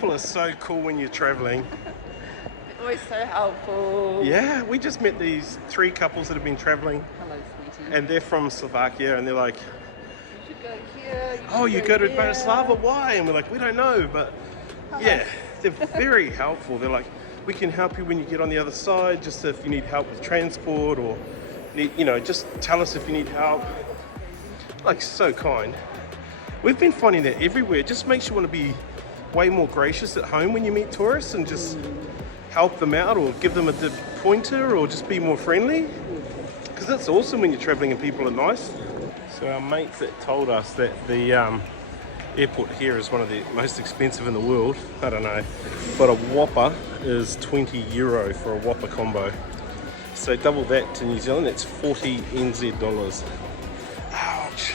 People are so cool when you're traveling. Always so helpful. Yeah, we just met these 3 couples that have been traveling. Hello, sweetie. And they're from Slovakia, and they're like, You should go here. oh, you go to here. Bratislava, why? And we're like, we don't know, but yeah, they're very helpful. They're like, we can help you when you get on the other side, just if you need help with transport or need, just tell us if you need help. Like, so kind. We've been finding that everywhere. It just makes you want to be way more gracious at home when you meet tourists and just help them out or give them a pointer or just be more friendly. Because that's awesome when you're traveling and people are nice. So our mates that told us that the airport here is one of the most expensive in the world, I don't know, but a Whopper is €20 for a Whopper combo. So double that to New Zealand, that's 40 NZ dollars. Ouch.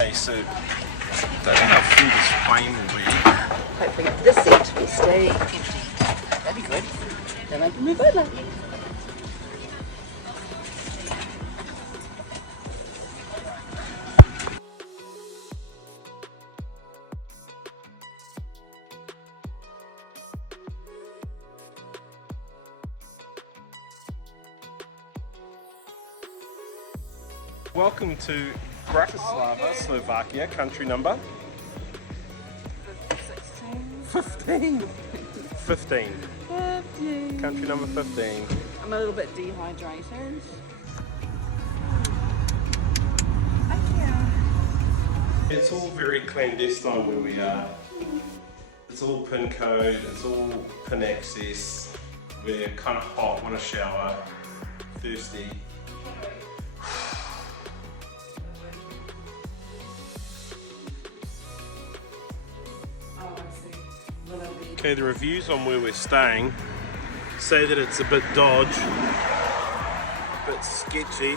Okay, so don't know how full this plane will be. Hopefully this seat will stay empty. That'd be good. Then I can move over. Welcome to Bratislava, Slovakia, country number 15. 15. Country number 15. I'm a little bit dehydrated. It's all very clandestine where we are. It's all pin code, it's all pin access. We're kind of hot, want a shower, thirsty. Okay, the reviews on where we're staying say that it's a bit dodgy, a bit sketchy.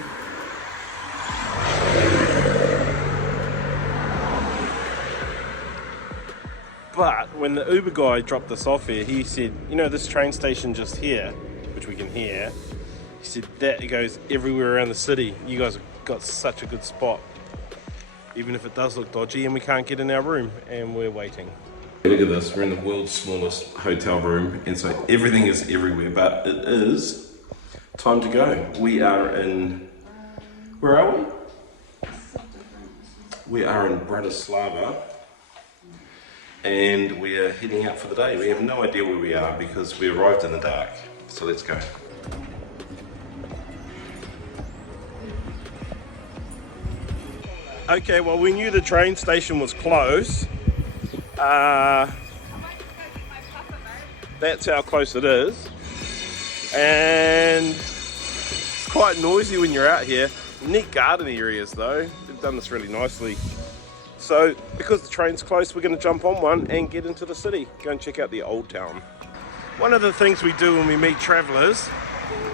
But when the Uber guy dropped us off here, he said, this train station just here, which we can hear, he said that goes everywhere around the city. You guys have got such a good spot, even if it does look dodgy and we can't get in our room and we're waiting. Look at this, we're in the world's smallest hotel room, and so everything is everywhere, but it is time to go. We are in, where are we? We are in Bratislava, and we are heading out for the day. We have no idea where we are because we arrived in the dark, so let's go. Okay, well, we knew the train station was close. That's how close it is, and it's quite noisy when you're out here. Neat garden areas though, they've done this really nicely. So because the train's close, we're going to jump on one and get into the city, go and check out the old town. One of the things we do when we meet travellers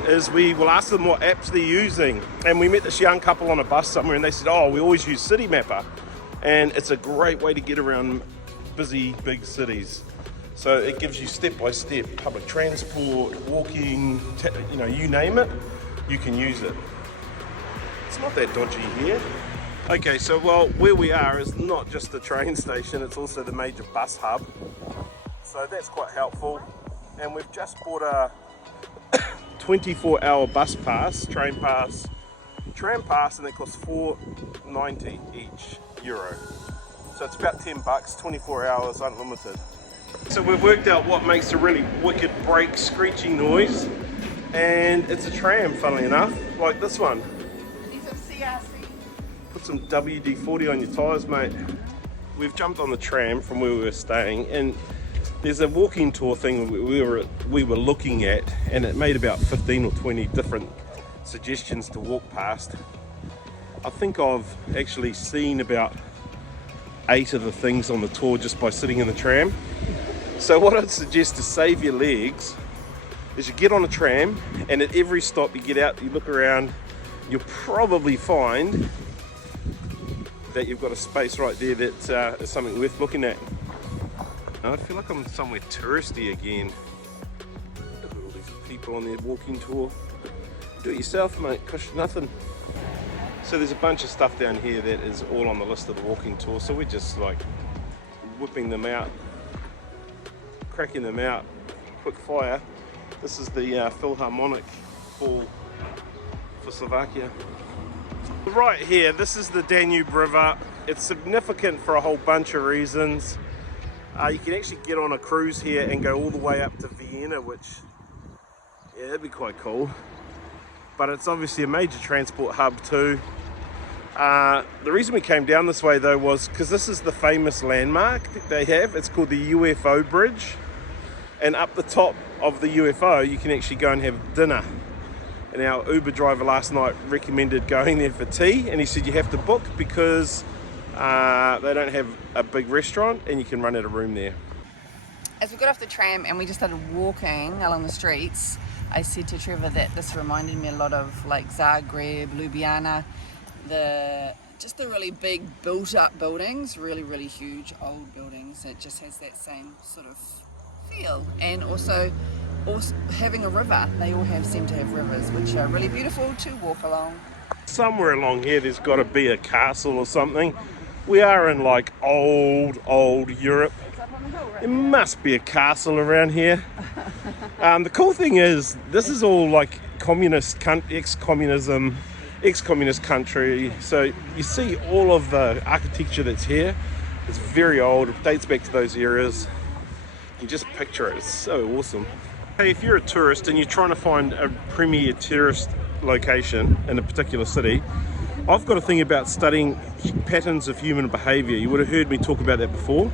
is we will ask them what apps they're using, and we met this young couple on a bus somewhere and they said, oh, we always use City Mapper, and it's a great way to get around busy big cities. So it gives you step-by-step public transport, walking, you name it, you can use it. It's not that dodgy here. Okay, so where we are is not just the train station, it's also the major bus hub. So that's quite helpful. And we've just bought a 24-hour bus pass, train pass, tram pass, and it costs €4.90 each. So it's about $10, 24 hours, unlimited. So we've worked out what makes a really wicked brake screeching noise, and it's a tram, funnily enough, like this one. Put some WD-40 on your tyres, mate. We've jumped on the tram from where we were staying, and there's a walking tour thing we were looking at, and it made about 15 or 20 different suggestions to walk past. I think I've actually seen about 8 of the things on the tour just by sitting in the tram. So what I'd suggest to save your legs is you get on a tram, and at every stop you get out, you look around, you'll probably find that you've got a space right there that is something worth looking at. I feel like I'm somewhere touristy again. Look at all these people on their walking tour. Do it yourself, mate, cost you nothing. So there's a bunch of stuff down here that is all on the list of the walking tour, so we're just like whipping them out, cracking them out, quick fire. This is the Philharmonic Hall for Slovakia. Right here, this is the Danube River. It's significant for a whole bunch of reasons. You can actually get on a cruise here and go all the way up to Vienna, which, yeah, that'd be quite cool. But it's obviously a major transport hub too. The reason we came down this way though was because this is the famous landmark that they have. It's called the UFO Bridge. And up the top of the UFO, you can actually go and have dinner. And our Uber driver last night recommended going there for tea. And he said you have to book because they don't have a big restaurant and you can run out of room there. As we got off the tram and we just started walking along the streets, I said to Trevor that this reminded me a lot of like Zagreb, Ljubljana, just the really big built up buildings, really huge old buildings. It just has that same sort of feel. And also having a river, they all seem to have rivers which are really beautiful to walk along. Somewhere along here there's got to be a castle or something. We are in like old Europe. There must be a castle around here. The cool thing is this is all like ex-communist country, so you see all of the architecture that's here. It's very old, it dates back to those eras. You just picture it, it's so awesome. Hey, if you're a tourist and you're trying to find a premier tourist location in a particular city, I've got a thing about studying patterns of human behavior. You would have heard me talk about that before.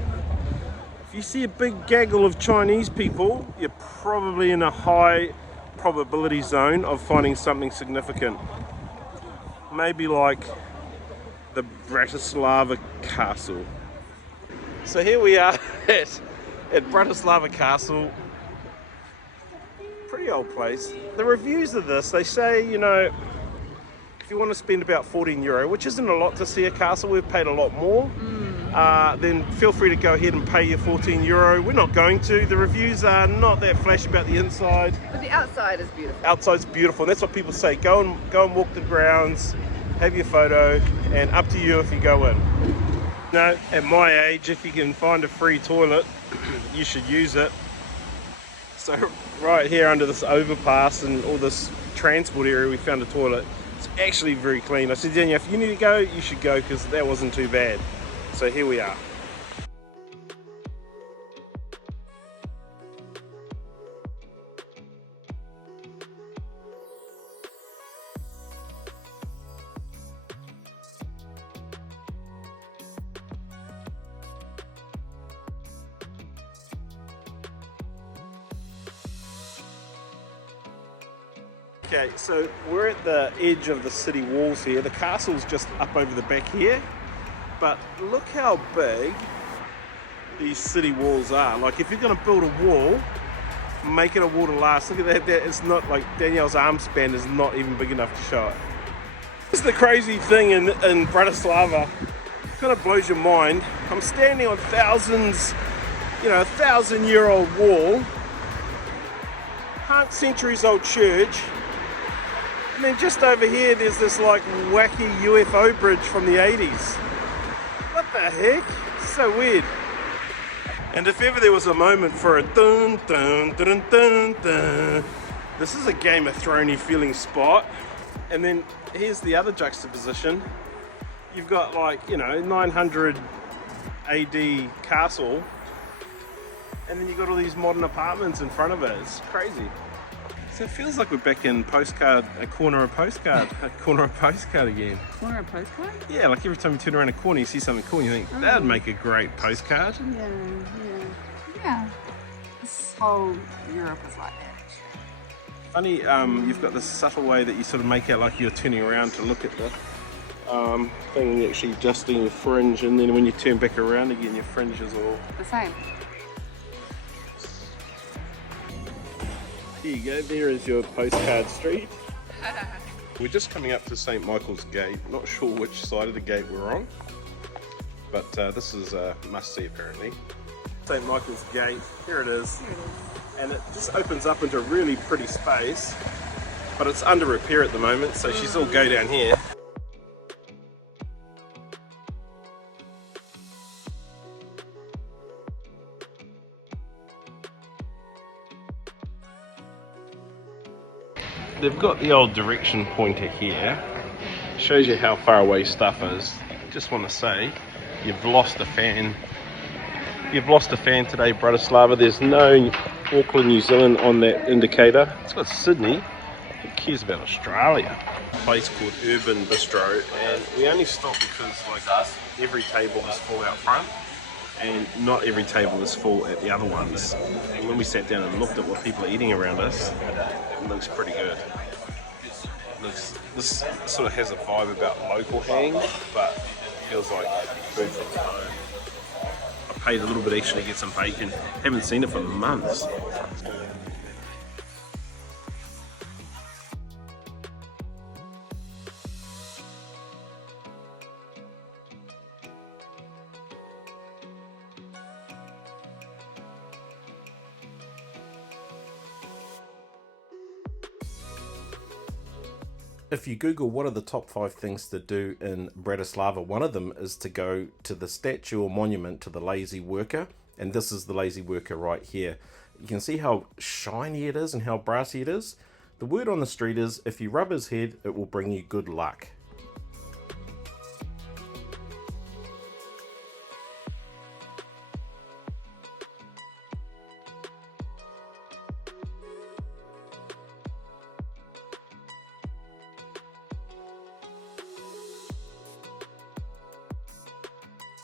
If you see a big gaggle of Chinese people, you're probably in a high probability zone of finding something significant. Maybe like the Bratislava Castle. So here we are at Bratislava Castle. Pretty old place. The reviews of this, they say, you know, if you want to spend about €14, which isn't a lot to see a castle, we've paid a lot more, then feel free to go ahead and pay your €14. We're not going to. The reviews are not that flash about the inside. But the outside is beautiful. Outside's beautiful, and that's what people say. Go and walk the grounds, have your photo, and up to you if you go in. No, at my age, if you can find a free toilet, you should use it. So right here under this overpass and all this transport area, we found a toilet. It's actually very clean. I said, Daniel, if you need to go, you should go because that wasn't too bad. So here we are. Okay, so we're at the edge of the city walls here. The castle's just up over the back here, but look how big these city walls are. Like if you're going to build a wall, make it a wall to last. Look at that, it's not like Danielle's arm span is not even big enough to show it. This is the crazy thing in Bratislava. It kind of blows your mind. I'm standing on thousands, you know, 1,000-year-old wall, centuries-old church. And then just over here, there's this like wacky UFO bridge from the 80s. What the heck? It's so weird. And if ever there was a moment for a dun dun dun dun dun, this is a Game of Thrones-y feeling spot. And then here's the other juxtaposition. You've got like, you know, 900 AD castle, and then you've got all these modern apartments in front of it. It's crazy. So it feels like we're back in a corner of postcard again. Corner of postcard? Yeah, like every time you turn around a corner, you see something cool and you think, that'd make a great postcard. Yeah. This whole Europe is like that. Funny, you've got this subtle way that you sort of make out like you're turning around to look at the thing and you're actually adjusting your fringe, and then when you turn back around again, your fringe is all the same. Here you go, there is your postcard street. We're just coming up to St. Michael's Gate. Not sure which side of the gate we're on, but this is a must-see apparently. St. Michael's Gate, here it is. And it just opens up into a really pretty space. but it's under repair at the moment, so she's all go down here. They've got the old direction pointer here. Shows you how far away stuff is. Just want to say, you've lost a fan. You've lost a fan today, Bratislava. There's no Auckland, New Zealand on that indicator. It's got Sydney. Who cares about Australia? A place called Urban Bistro, and we only stopped because like every table is full out front, and not every table is full at the other ones. And when we sat down and looked at what people are eating around us, it looks pretty good. This sort of has a vibe about local hang, but it feels like food from home. I paid a little bit extra to get some bacon. Haven't seen it for months. If you Google what are the top 5 things to do in Bratislava, one of them is to go to the statue or monument to the lazy worker, and this is the lazy worker right here. You can see how shiny it is and how brassy it is. The word on the street is if you rub his head, it will bring you good luck.